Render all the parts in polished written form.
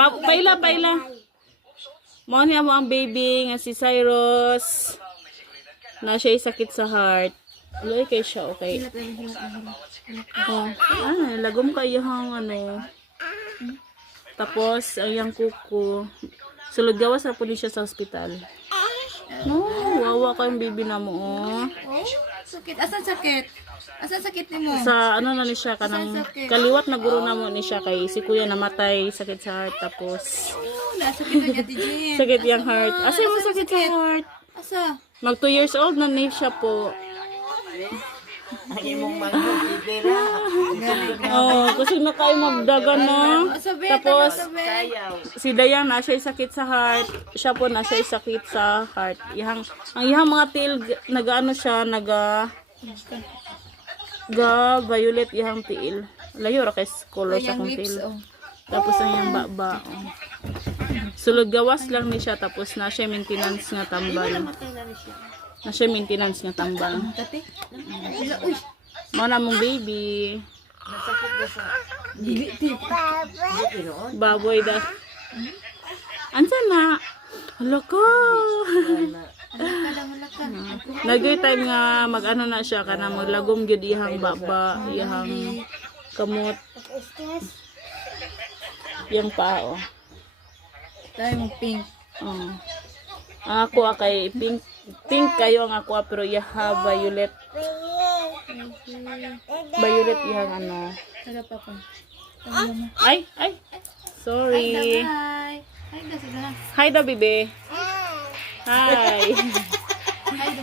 Paila. Mo niya mo ang baby nga si Cyrus. Na siya sakit sa heart. Luay kay siya, okay. Lagom kayo hang ano. Tapos, ang yung kuko. Sulod gawas na po siya sa hospital. No, wawa ka yung baby na mo, oh. Sakit. Asan sakit? Asan sakit ni mo? Sa ano na ni siya, kanang kaliwat na guro na mo ni siya kay si kuya namatay, sakit sa heart, tapos Sakit na niya, Tijin. sakit yung heart. Asa mo sakit sa heart? Asa? Mag 2 years old na ni siya po. Ang imong manghod, ibera. Oh, kasi na kayo magdagan no. Tapos Sayaw. si Dayan na siya sakit sa heart. Siya po na siya sakit sa heart. Ang ihang mga tail nagaano siya, violet ihang tail. Layo ra kay color sa kong tail. Tapos ang iyang baba. Oh. Sulod gawas lang ni siya tapos na siya maintenance nga tambal. Na siya maintenance nga tambal. Mo na mong baby. Nasakit ba sa... Baboy da. Ansa na? Hala ko. Nagay time nga mag-ano na siya kana maglagom gyud ihang baba, ihang kamot. Yang paa oh. Tayo mo pink. Oh. Ang ako kay pink kayo ang ako pero iha violet. Violet ihang ano. Taga pa ko. Ay. Sorry. Hi. Hi da sila. Hi da bebe. Hi. Hi da.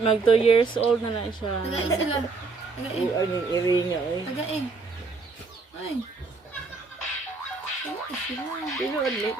Mag 2 years old na siya. Taga sila. Taga Ano yung iri niya, eh. Taga Ay. Sila. Pero ulit,